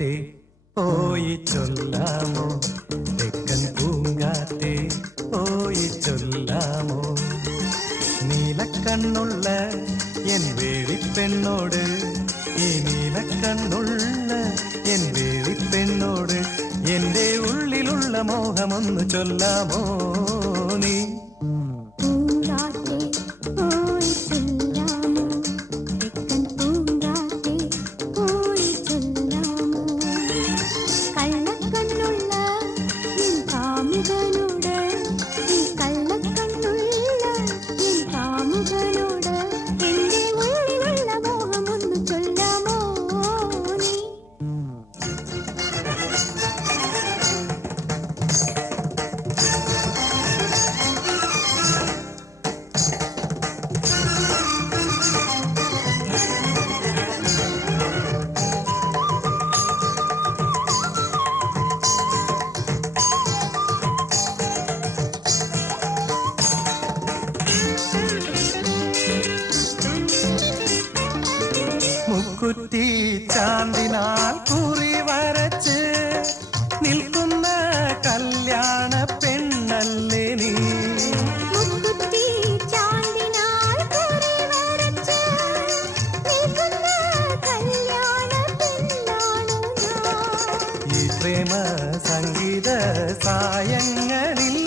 പൂങ്കാറ്റേ പോയി ചൊല്ലാമോ, തെക്കൻ പൂങ്കാറ്റേ പോയി ചൊല്ലാമോ, നീലക്കണ്ണുള്ള എൻ വേളിപ്പെണ്ണോട്, ഈ നീലക്കണ്ണുള്ള എൻ വേളിപ്പെണ്ണോട് എന്റെ ഉള്ളിലുള്ള മോഹമൊന്നു ചൊല്ലാമോ നീ. കുറ്റി ചാന്തിനാൽ കുറി വരച്ച് നിൽക്കുന്ന കല്യാണ പെണ്ണല്ലേ നീ. ഈ പ്രേമ സംഗീത സായങ്ങളിൽ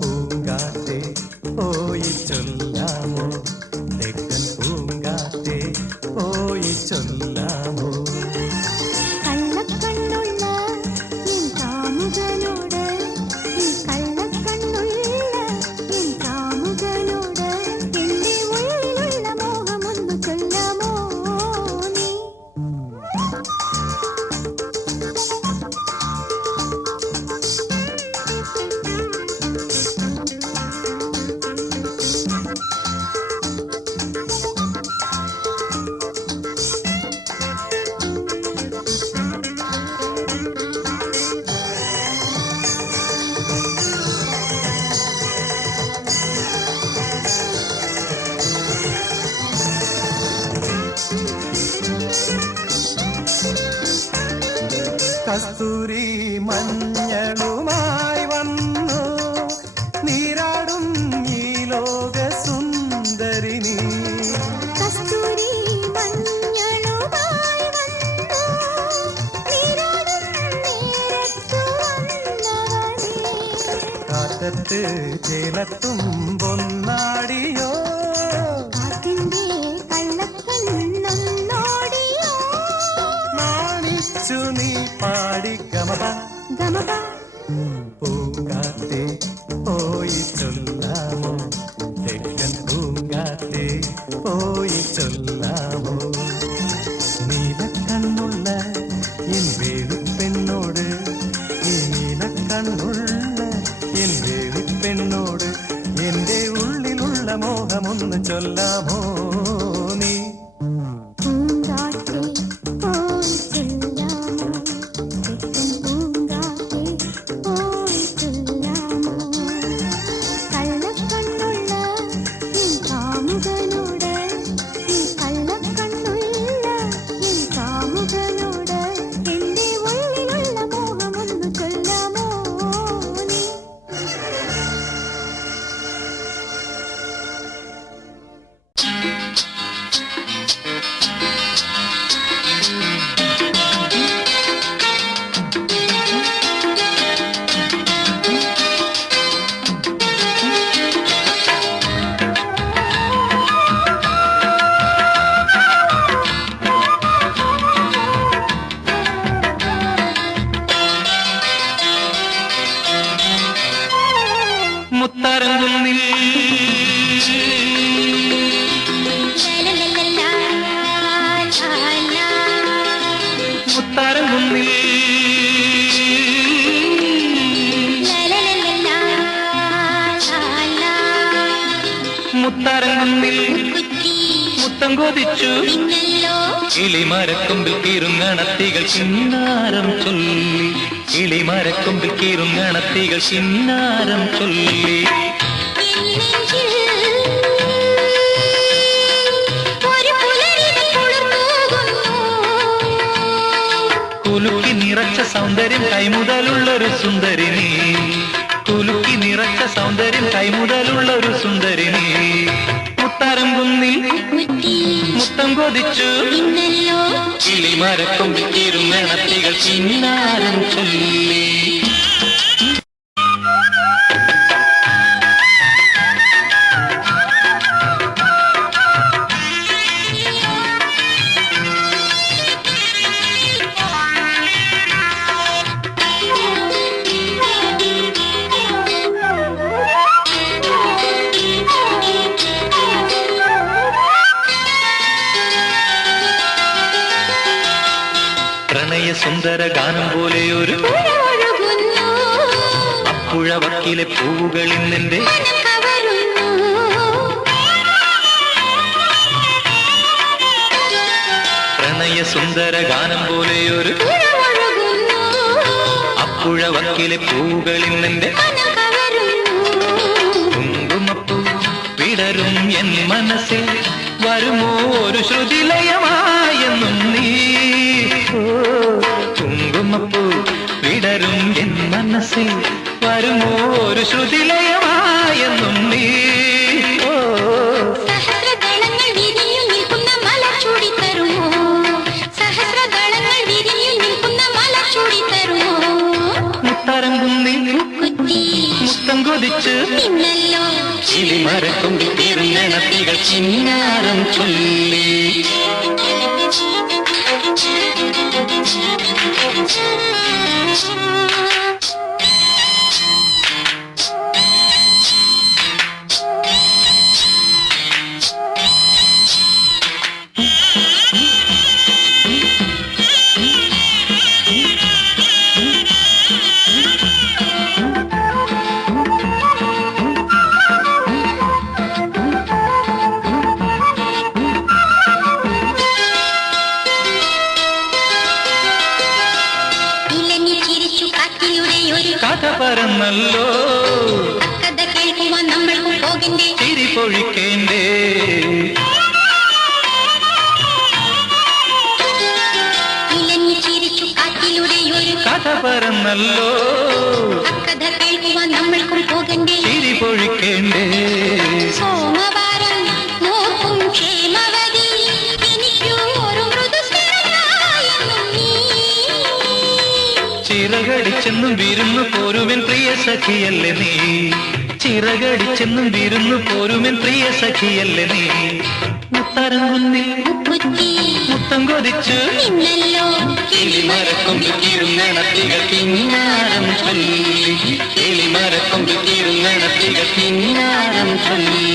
പൂങ്കാറ്റേ പോയി ചൊല്ലാമോ, തെക്കൻ പൂങ്കാറ്റേ പോയി ചൊല്ലാമോ. കള്ളക്കണ്ണുള്ള എൻ കാമുകനോട്, ഈ കള്ളക്കണ്ണുള്ള എൻ കാമുകനോട് എന്റെ ഉള്ളിലുള്ള മോഹമൊന്നു ചൊല്ലാമോ നീ. കസ്തൂരി മഞ്ഞളുമായി വന്നു നീരാടും ഈ ലോക സുന്ദരിനി. കസ്തൂരി മഞ്ഞളുമായി വന്നു നീരാടും നേരത്തു വന്നവളേ. കാറ്റത്ത് ചേലത്തും പൊന്നാടിയോ, കാറ്റിന്റെ കള്ളക്കണ്ണൊന്നോടിയോ. നാണിച്ചു നീ പാടി ഗമപ ഗമപ. പൂങ്കാറ്റേ പോയി ചൊല്ലാമോ, തെക്കൻ പൂങ്കാറ്റേ പോയി ചൊല്ലാമോ, നീലക്കണ്ണുള്ള എൻ വേളിപ്പെണ്ണോട്, ഈ നീലക്കണ്ണുള്ള എൻ വേളിപ്പെണ്ണോട് എന്റെ ഉള്ളിലുള്ള മോഹമൊന്നു ചൊല്ലാമോ നീ. മുത്തരങ്ങുന്നിൽ മുത്തരങ്ങുന്നിൽ മുത്തരങ്ങുന്നിൽ മുത്ത മുത്തം കൊതിച്ചു പിന്നല്ലോ കിളിമരക്കൊമ്പിൽ കീറുങ്ങണത്തികൾ ചിന്നാരം ചൊല്ലി കിളിമരക്കൊമ്പിൽ കീറുങ്ങണത്തികൾ ചിന്നാരം ചൊല്ലി എൻ നെഞ്ചിൽ ഒരു പുലരിത കുളിർന്നൂകുന്നു. കുലുക്കി നിറച്ച സൗന്ദര്യം കൈമുതലുള്ളൊരു സുന്ദരിനി കുലുക്കി നിറച്ച സൗന്ദര്യം കൈമുതലുള്ളൊരു സുന്ദരിനി മുത്താരം കുന്നിൽ മുത്തി മുത്തം കൊതിച്ചു പിന്നല്ലോ കിളിമരക്കൊമ്പിൽ കീറുങ്ങണത്തികൾ ചിന്നാരം ചൊല്ലി പ്രണയ സുന്ദര ഗാനം പോലെ ഒരു ഒഴുകുന്നു അപ്പുഴ വക്കിലെ പൂവുകളിൽ നിന്റെ മനം കവരുന്നു. പ്രണയ സുന്ദര ഗാനം പോലെ ഒരു ഒഴുകുന്നു അപ്പുഴ വക്കിലെ പൂവുകളിൽ നിന്റെ മനം കവരുന്നു. കുങ്കുമപ്പൂ വിടരും എൻ മനസ്സിൽ വരുമോ ഒരു ശ്രുതിലയമായെന്നും നീ ഓ, കുങ്കുമപ്പൂ വിടരും എൻ മനസ്സിൽ വരുമോ ഒരു ശ്രുതിലയമായെന്നും നീ ഓ സഹസ്രദളങ്ങൾ വിരിഞ്ഞു നിൽക്കുന്ന മലർച്ചൂടി തരുമോ? സഹസ്രദളങ്ങൾ വിരിഞ്ഞു നിൽക്കുന്ന മലർച്ചൂടി തരുമോ? മുത്താരം കുന്നിൽ കുത്തി മുത്തം കൊതിച്ച് പിന്നല്ലോ കിളിമരക്കൊമ്പിൽ കീറുങ്ങണത്തികൾ ചിന്നാരം ചൊല്ലി ഇലഞ്ഞി ചിരിച്ചു കാറ്റിലൂടെ ഒരു കഥ പറന്നല്ലോ കഥ കേൾക്കുവാൻ നമ്മൾക്കും പോകണ്ടേ? ചിരി പൊഴിക്കേണ്ടേ ഇലഞ്ഞി ചിരിച്ചു കാറ്റിലൂടെ ഒരു കഥ പറന്നല്ലോ കഥ കേൾക്കുവാൻ നമ്മൾക്കും പോകണ്ടേ? ചിരി പൊഴിക്കേണ്ടേ സോമവാരം നോക്കും ക്ഷേമവതി എനിക്കു ഒരു മൃദുസ്വരനായെന്നും നീ. ചിറകടിച്ചെന്നും വിരുന്നു പോരുമെൻ പ്രിയ സഖിയല്ലേ നീ ചിറകടിച്ചെന്നും വിരുന്നു പോരുമെൻ പ്രിയ സഖിയല്ലേ നീ മുത്താരം കുന്നിൽ കുത്തി മുത്തം കൊതിച്ചു പിന്നല്ലോ കിളിമരക്കൊമ്പിൽ കീറുങ്ങണത്തികൾ കിന്നാരം ചൊല്ലി കിളിമരക്കൊമ്പിൽ കീറുങ്ങണത്തികൾ കിന്നാരം ചൊല്ലി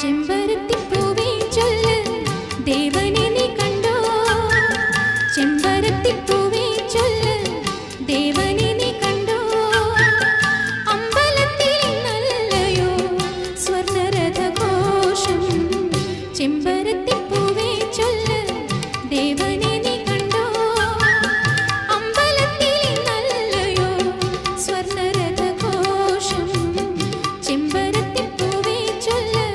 ചെമ്പരത്തിപ്പൂവേ ചൊല്ല് ദേവനെ നീ കണ്ടോ ചെമ്പരത്തിപ്പൂവേ ചൊല്ല് ദേവനെ നീ കണ്ടോ അമ്പലത്തിൽ നല്ലയോ സ്വർണ്ണരഥഘോഷം ചെമ്പരത്തിപ്പൂവേ ചൊല്ല് ദേവനെ നീ കണ്ടോ അമ്പലത്തിൽ നല്ലയോ സ്വർണ്ണരഥഘോഷം ചെമ്പരത്തിപ്പൂവേ ചൊല്ല്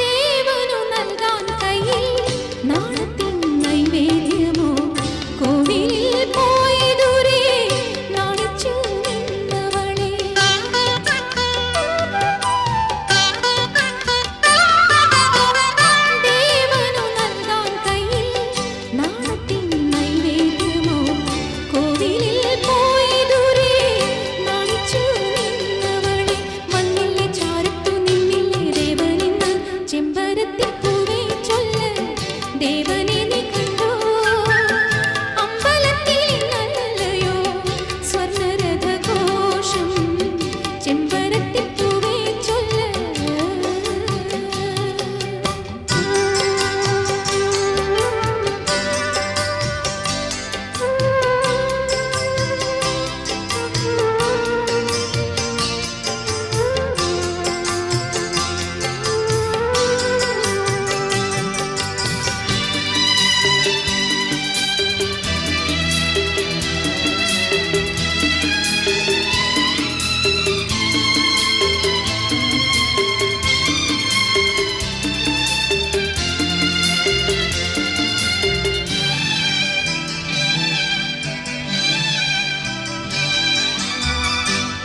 ദേവനു നൽകാൻ കയ്യിൽ നാണത്തിൻ നൈവേദ്യമോ കോവിലിൽ പോയി ദൂരെ നാണിച്ചു നിന്നവളെ ദേവനു നൽകാൻ കയ്യിൽ നാണത്തിൻ നൈവേദ്യമോ കോവിലിൽ പോയി ദൂരെ നാണിച്ചു നിന്നവളെ മണ്ണിലെ ചാരത്തു നിന്നില്ലേ ദേവനിന്ന് ചെമ്പരത്തിപ്പൂവേ ചൊല്ല് ദേവനെ നീ കണ്ടോ അമ്പലത്തിൽ നല്ലയോ സ്വർണ്ണരഥഘോഷം ചെമ്പരത്തിപ്പൂവേ ചൊല്ല്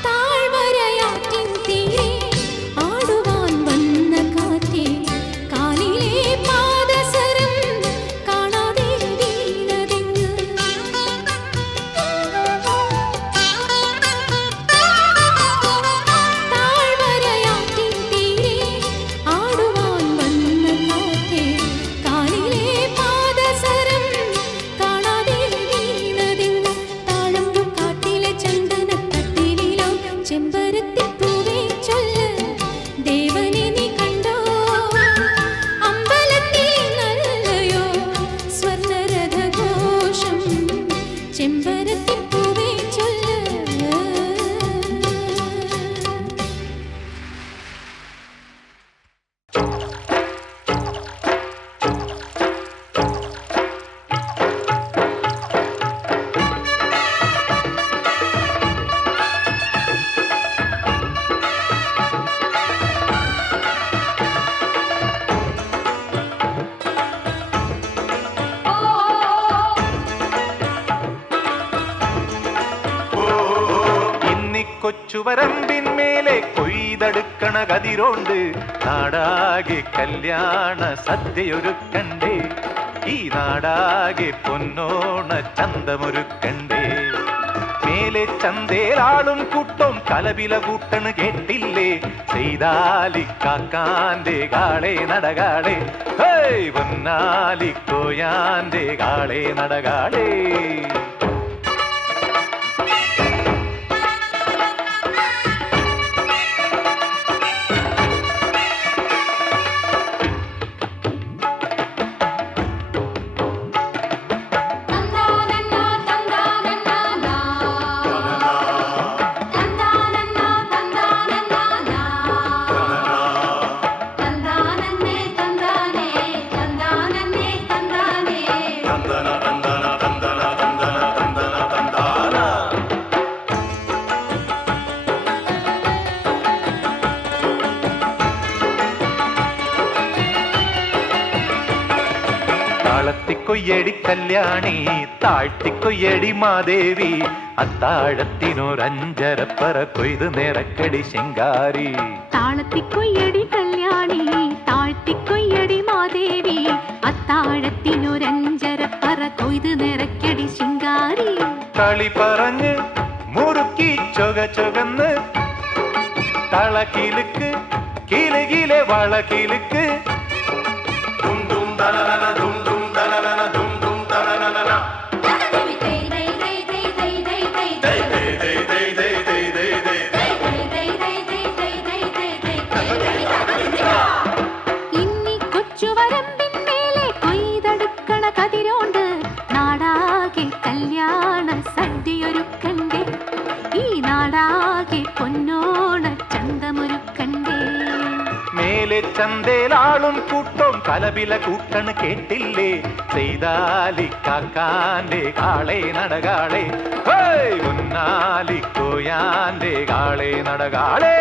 താഴ്വരയാറ്റിൻ തീരെ ആടുവാൻ വന്ന കാറ്റേ കാലിലെ പാദസരം കാണാതെ വീണതെങ്ങ് താഴ്വരയാറ്റിൻ തീരെ ആടുവാൻ വന്ന കാറ്റേ കാലിലെ പാദസരം കാണാതെ വീണതെങ്ങ് താഴമ്പു കാട്ടിലെ ചന്ദനത്തട്ടിലോ ചെമ്പരത്തിപ്പൂവേ ചൊല്ല് ദേവനെ നീ കണ്ടോ അമ്പലത്തിൽ നല്ലയോ സ്വർണ്ണരഥഘോഷം ചെമ്പരത്തിപ്പൂവേ ചൊല്ല് കൊച്ചുവരമ്പിന്മേലെ കൊയ്തെടുക്കണ കതിരോണ്ട് നാടാകെ കല്യാണ സദ്യയൊരുക്കണ്ടേ ഈ നാടാകെ പൊന്നോണ ചന്തമൊരുക്കണ്ടേ മേലെ ചന്തേലാളും കൂട്ടം കലപില കൂട്ടണ് കേട്ടില്ലേ ചെയ്താലിക്കാക്കാന്റെ കാളെ നടകാളെ ഹേയ് പൊന്നാലിക്കോയാന്റെ കാളെ നടകാളേ തന്ദാനന്നേ തന്ദാനേ താഴ്ത്തിക്കൊയ്യടി കല്യാണി താഴ്ത്തിക്കൊയ്യടി മാദേവി അത്താഴത്തിനൊരഞ്ചരപ്പറ കൊയ്ത് നിറക്കടി ശിങ്കാരി താളത്തിക്കൊയ്യടി കല്യാണി താഴ്ത്തിക്കൊയ്യടി മാദേവി അത്താഴത്തിനൊരഞ്ചരപ്പറ കൊയ്ത് നിറക്കടി ശിങ്കാരി കളി പറഞ്ഞ് മുറുക്കി ചൊകന്ന് തളകിലുക്ക് കിലുകിലെ വളകിലുക്ക് ഇന്നി കൊച്ചുവരമ്പിന്മേലെ കൊയ്തെടുക്കണ കതിരോണ്ട് നാടാകെ കല്യാണ സദ്യയൊരുക്കണ്ടേ ഈ നാടാകെ പൊന്നോണ ചന്തമൊരുക്കണ്ടേ മേലെ ചന്തേലാളും കൂട്ടം കലപില കൂട്ടണ് കേട്ടില്ലേ ചെയ്താലിക്കാക്കാന്റെ കാളെ നടകാളെ ഉന്നാലിക്കോയാന്റെ കാളെ നടകാളെ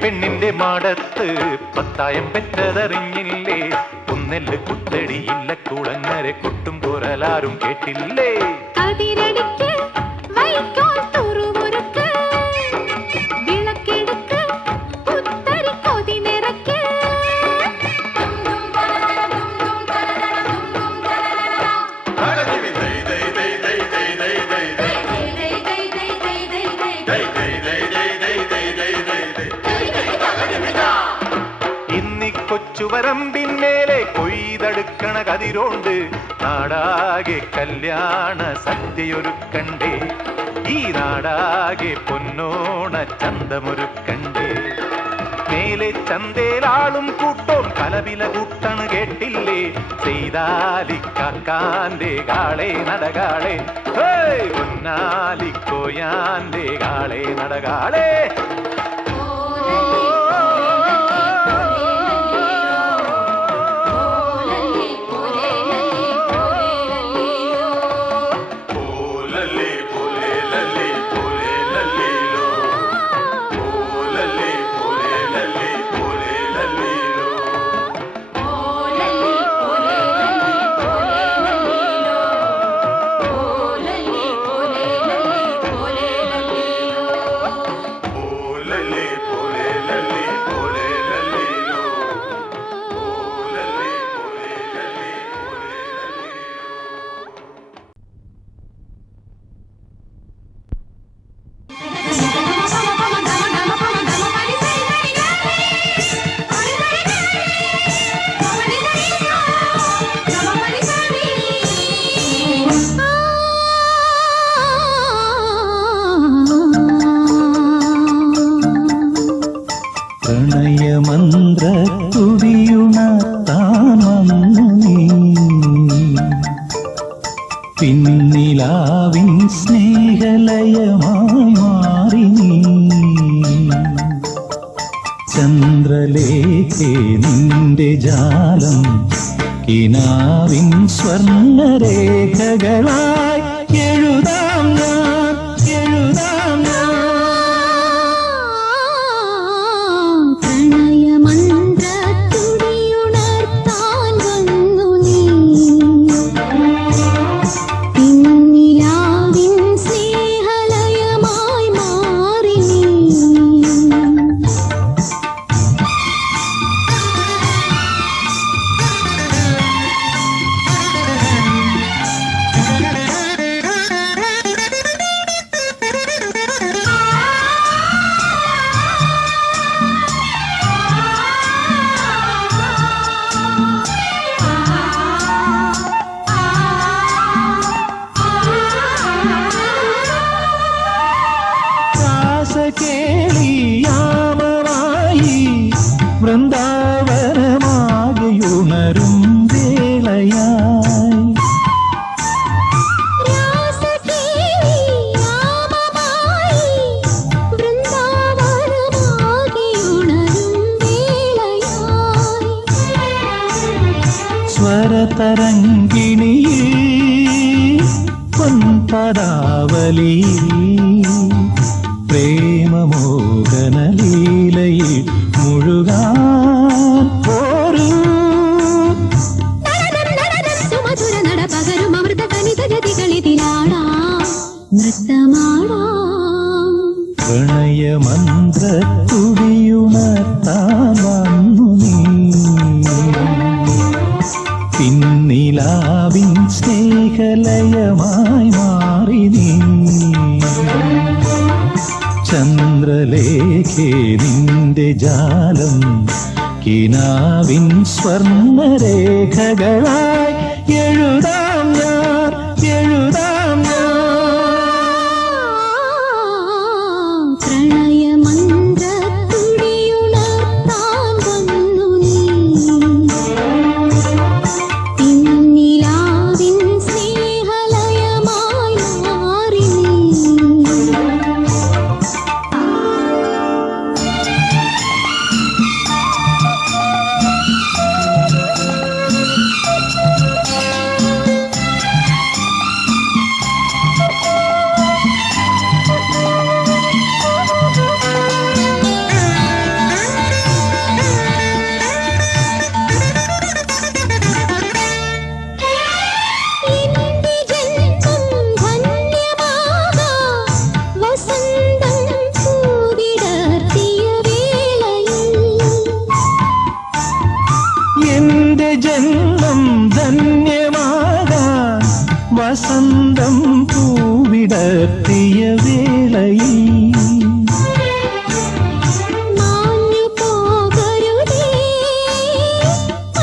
പെണ്ണിന്റെ മാടത്ത് പത്തായം പെറ്റതറിഞ്ഞില്ലേ ഒന്നെല്ല് കുത്തടിയില്ല കുളങ്ങരെ കൊട്ടും കുരലാരും കേട്ടില്ലേ കതിരടിക്ക് വൈക്കോൽ തുറുമുറുക്ക് വിളക്കെടുക്ക് പുത്തരി കൊതി നിറയ്ക്ക് കൊച്ചുവരമ്പിന്മേലെ കൊയ്തെടുക്കണ കതിരോണ്ട് നാടാകെ കല്യാണ സദ്യയൊരുക്കണ്ടേ ഈ നാടാകെ പൊന്നോണ ചന്തമൊരുക്കണ്ടേ മേലെ ചന്തേലാളും കൂട്ടോം കലപില കൂട്ടണ് കേട്ടില്ലേ ചെയ്താലിക്കാക്കാന്റെ കാളെ നടകാളെ ഉന്നാലിക്കോയാന്റെ കാളെ നടകാളെ പിന്നിലാവിൻ സ്നേഹലയമായി മാറി ചന്ദ്രലേഖേ നിന്റെ ജാലം കിനാവിൻ സ്വർണ്ണരേഖകളായി എഴുതാം ഞാൻ എഴുതാം ഞാൻ പ്രണയമന്ത്രത്തുടിയുണർത്താൻ വന്നു നീ പിന്നിലാവിൻ സ്നേഹലയമായി മാറി നീ സ്വരതരംഗിണിയിൽ പൊൻപദാവലിയിൽ പ്രേമമോഹനലീലയിൽ മുഴുകാൻ പോരൂ. സുമധുര നട പകരും അമൃത കനിത ഗതികളിതിലാടാം നൃത്തമാടാം. പ്രണയമന്ത്രത്തുടിയുണർത്താൻ വന്നു നീ, പിന്നിലാവിൻ സ്നേഹലയമായി മാറി നീ. ചന്ദ്രലേഖേ നിന്റെ ജാലം കിനാവിൻ സ്വർണ്ണരേഖകളായി എഴുതാം ഞാൻ, എഴുതാം ഞാൻ. പ്രണയമന്ത്രത്തുടിയുണർത്താൻ വന്നു നീ, പിന്നിലാവിൻ സ്നേഹലയമായി മാറി നീ. എന്റെ ജന്മം ധന്യമാകാൻ വസന്തം പൂവിടർത്തിയ വേളയിൽ മാഞ്ഞു പോകരുതേ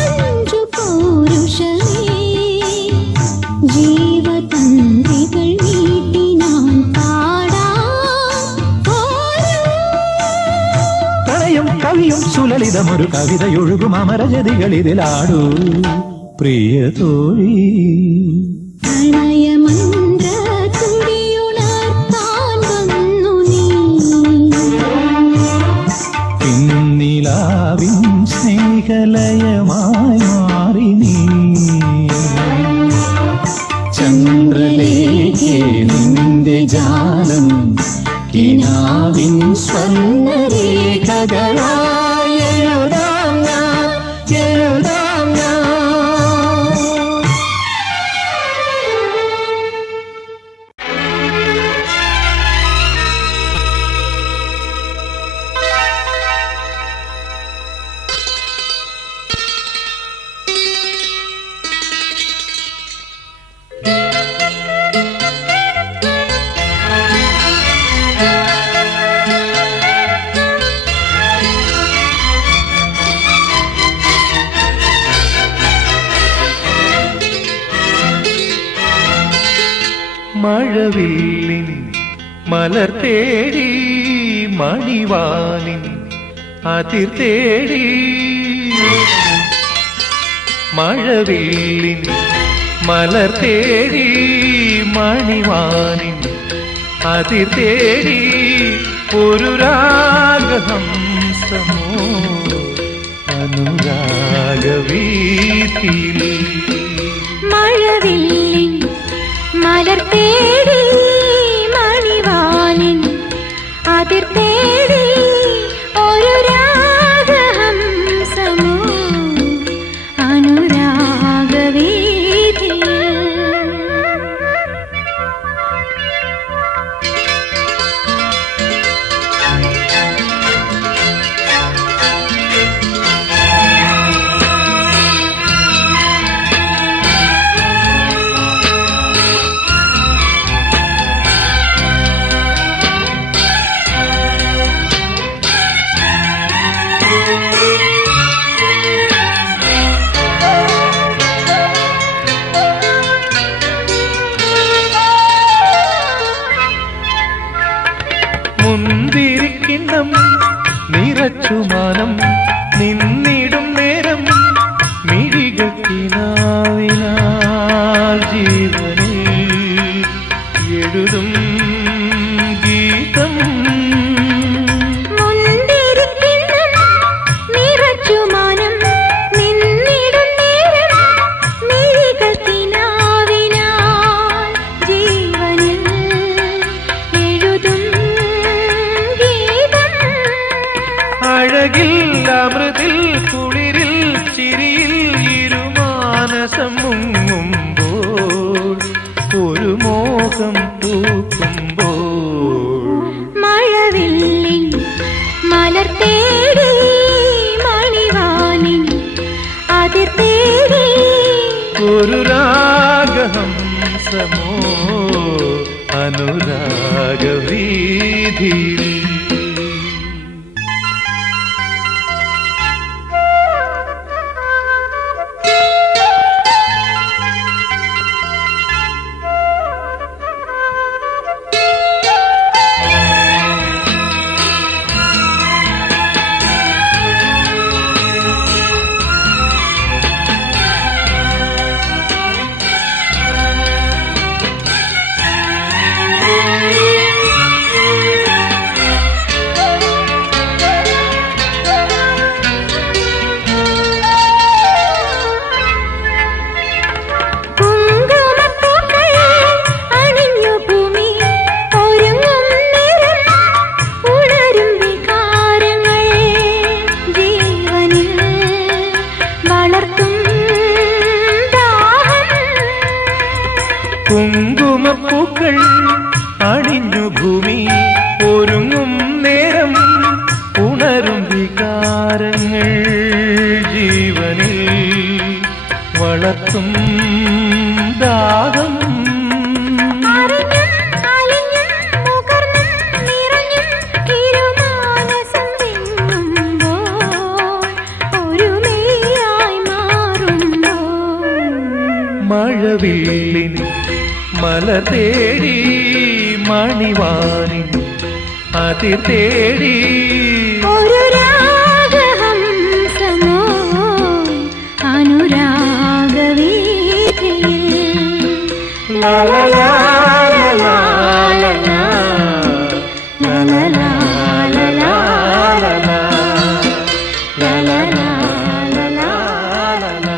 അഞ്ചു പൗരുഷമേ, ജീവതന്ത്രികൾ നീട്ടി ഞാൻ പാടാം. പ്രണയം കവിയും സുലളിതമൊരു കവിതയൊഴുകും അമരജതികളിതിലാടൂ പ്രിയ തോഴി. പ്രണയമന്ത്രത്തുടിയുണർത്താൻ വന്നു നീ, പിന്നിലാവിൻ സ്നേഹലയമായി മാറി നീ. ചന്ദ്രലേഖേ നിന്റെ ജാലം കിനാവിൻ സ്വർണ്ണരേഖകളായി എഴുതാം ഞാൻ, എഴുതാം ഞാൻ. മഴവില്ലിൻ മലർ തേടി മണിവാനിൻ അതിർ തേടി, മഴവില്ലിൻ മലർ തേടി മണിവാനിൻ അതിർ തേടി, ഒരു രാഗഹംസമോ അനുരാഗവീഥിയിൽ. മഴവില്ലിൻ മലർ തേടി മണിവാനിൻ അതിർ തേടി, ഒരു രാഗഹംസമോ അനുരാഗവീഥിയിൽ. മുന്തിരിക്കിണ്ണം നിറച്ചുമാനം നിന്നിടും നേരം, മിഴികൾക്കിനാവിനാൽ ജീവനിൽ എഴുതും ഗീതം. മുന്തിരിക്കിണ്ണം നിറച്ചുമാനം നിന്നിടും നേരം, മാനസം മുങ്ങുമ്പോൾ ഒരു മോഹം പൂക്കുമ്പോൾ മഴവില്ലിൻ മലർ തേടി മണിവാനിൻ അതിർ തേടി ഒരു രാഗഹംസമോ അനുരാഗവീതിയിൽ കുങ്കുമപ്പൂക്കൾ അണിഞ്ഞു ഭൂമി ഒരുങ്ങും നേരം ഉണരും വികാരങ്ങൾ ജീവനിൽ വളർത്തും ദാഹം മഴവില്ലിൻ മലർ തേടി മണിവാനിൻ അതിർ തേടി ഒരു രാഗഹംസമോ അനുരാഗവീഥിയിൽ ലാ ലാ ലാ ലാ ലാ ലാ ലാ ലാ ലാ ലാ ലാ ലാ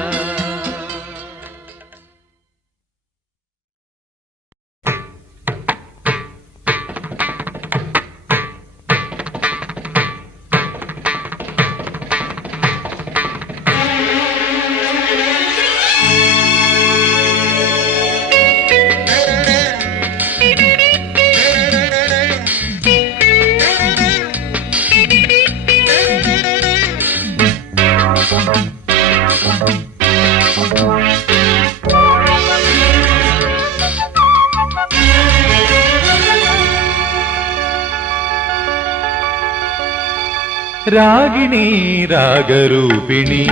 രാഗിണി രാഗരൂപിണി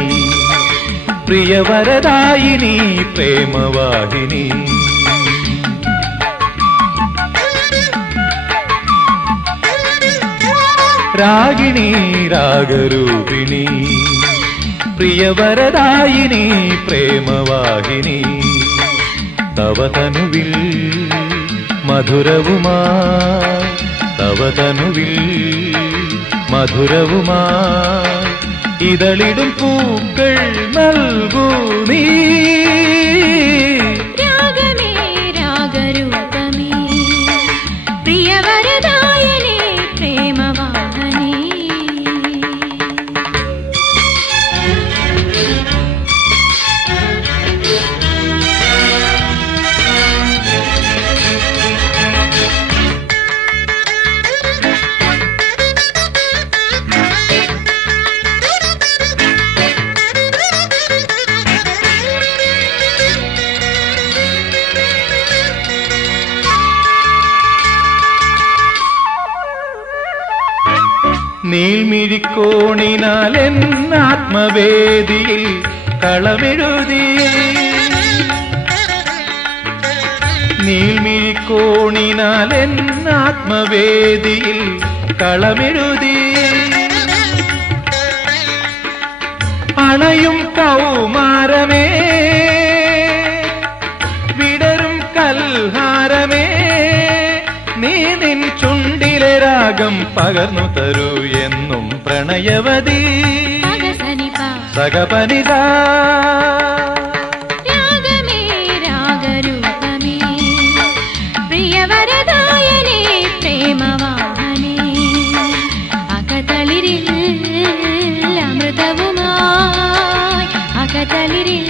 പ്രിയവരദായിനി പ്രേമവാഹിനി രാഗിണി രാഗരൂപിണി പ്രിയവരദായിനി പ്രേമവാഹിനി തവ തനുവിൽ മധുരവുമായി തവ തനുവിൽ മധുരവുമായി ഇതളിടും പൂക്കൾ നൽകൂ നീ രാഗമേ രാഗരൂപമേ പ്രിയവരദായനേ പ്രേമവാഹനേ നീൾമിഴിക്കോണിനാൽ എന്നാത്മവേദിയിൽ കളമെഴുതി നീൾമിഴിക്കോണിനാൽ എന്നാത്മവേദിയിൽ കളമെഴുതി അണയും കൗമാരമേ വിടരും കൽഹാരമേ നീ നിൻ ചുണ്ടിലെ രാഗം പകർന്നു തരൂ എന്നും പ്രണയവതി സഗപനിത രാഗമേ രാഗരൂപമേ പ്രിയവരദായനേ പ്രേമവാഹനേ അകതളിരിൽ അമൃതവുമായി അകതളിരിൽ